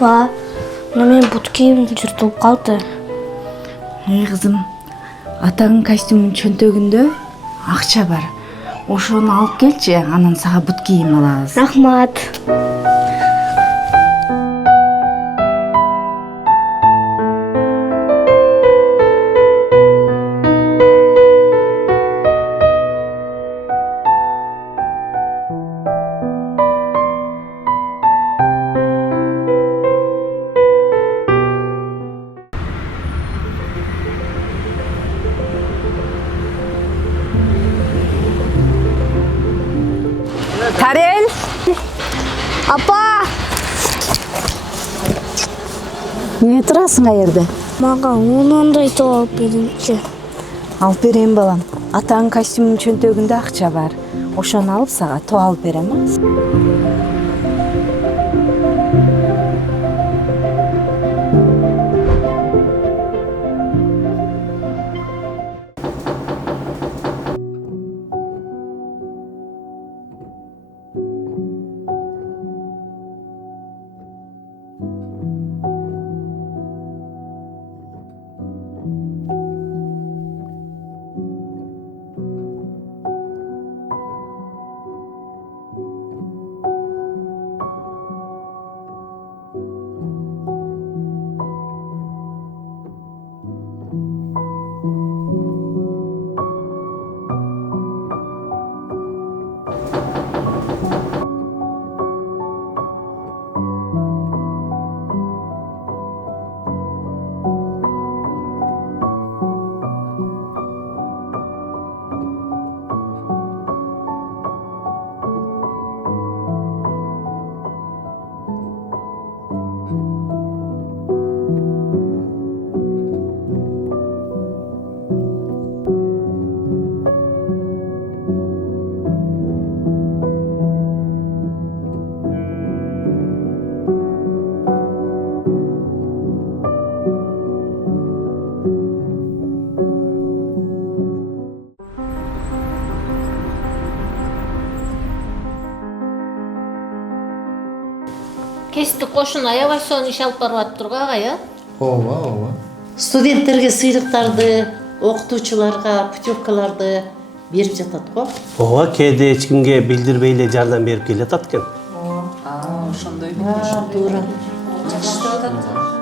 Апа, мен бут кийим жыртылып калды. Кызым, атаңын костюмун чөнтөгүндө акча бар. Ошону алып келчи, анан сага бут кийим алабыз. Рахмат. Тарел! Апа, Эмне турасың жерде? мага онондой топ алып бериңчи. Алып берем балам. Атаңын костюмунун чөнтөгүндө акча бар. Ошону алып сага топ алып берем. Кесті қошын аябай соң иш алып барып атыптыр го агай, Ооба. Студенттерге сыйлыктарды, окутуучуларга путевкаларды берип жатат го. Ооба, кээде эч кимге билдирбей эле жардам берип келатат экен. Туура. Жакшы деп атат.